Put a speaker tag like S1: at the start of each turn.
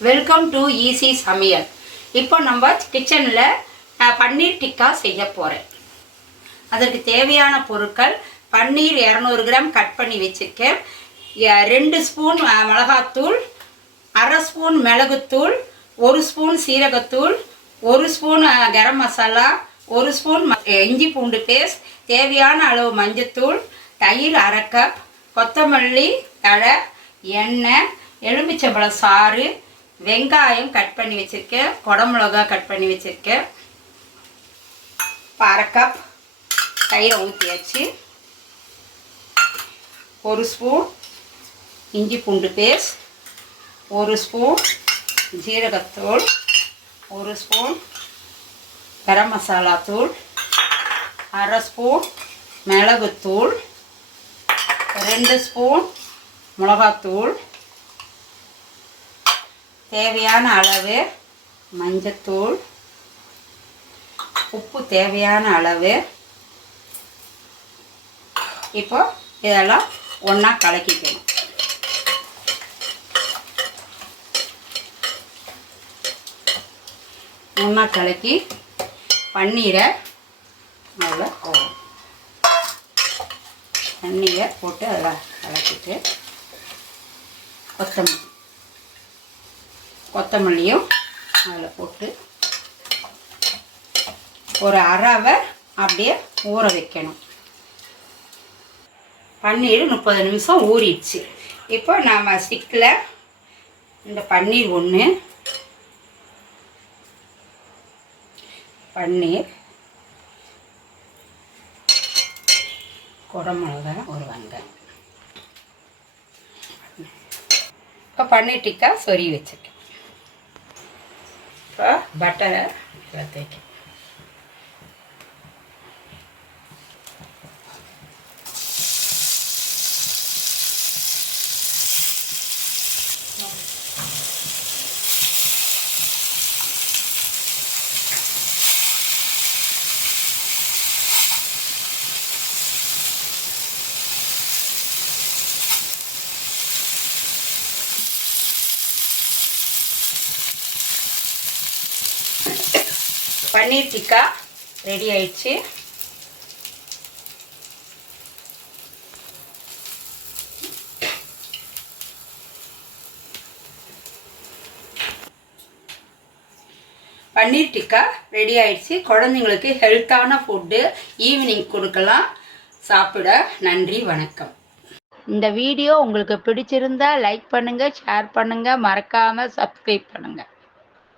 S1: Welcome to easy சமையல். இப்போ நம்ம கிச்சனில் பன்னீர் டிக்கா செய்ய போகிறேன் அதற்கு தேவையான பொருட்கள் பன்னீர் இரநூறு கிராம் கட் பண்ணி வச்சுருக்கேன். ரெண்டு ஸ்பூன் மிளகாத்தூள் அரை ஸ்பூன் மிளகுத்தூள் ஒரு ஸ்பூன் சீரகத்தூள் ஒரு ஸ்பூன் கரம் மசாலா ஒரு ஸ்பூன் ம- இஞ்சி பூண்டு பேஸ்ட் தேவையான அளவு மஞ்சத்தூள் தயிர் அரை கப் கொத்தமல்லி தழை எண்ணெய் எலுமிச்சம்பழம் சாறு வெங்காயம் கட் பண்ணி வச்சுருக்கேன். குடமிளகா கட் பண்ணி வச்சுருக்கேன். இப்போ அரை கப் தயிரை ஊற்றியாச்சு ஒரு ஸ்பூன் இஞ்சி பூண்டு பேஸ்ட் ஒரு ஸ்பூன் ஜீரகத்தூள் ஒரு ஸ்பூன் கரம் மசாலா தூள். அரை ஸ்பூன் மிளகுத்தூள். ரெண்டு ஸ்பூன் மிளகாத்தூள். தேவையான அளவு மஞ்சத்தூள். உப்பு தேவையான அளவு. இப்போ இதெல்லாம் ஒன்றா கலக்கிக்கணும். ஒன்றா கலக்கி பன்னீரை நல்லா போடும் தண்ணியை போட்டு அதில் கலக்கிட்டு கொத்தமல்லி. கொத்தமல்லியும் அதில் போட்டு ஒரு அரவை அப்படியே ஊற வைக்கணும். பன்னீர் முப்பது நிமிஷம் ஊறிடுச்சு. இப்போ நாம் ஸ்டிக்கில் இந்த பன்னீர் ஒன்று பன்னீர் குடமிளகா ஒரு வெங்காயம். இப்போ பன்னீர் டிக்கா சொறி வச்சுருக்கேன். for butter. If I take it. Paneer tikka ready ஆயிடுச்சு. பன்னீர் டிக்கா ரெடி ஆயிடுச்சு. குழந்தைங்களுக்கு ஹெல்த்தான ஃபுட்டு ஈவினிங் கொடுக்கலாம். சாப்பிட நன்றி வணக்கம். இந்த வீடியோ உங்களுக்கு பிடிச்சிருந்தா லைக் பண்ணுங்கள் ஷேர் பண்ணுங்கள் மறக்காமல் சப்ஸ்கிரைப் பண்ணுங்கள்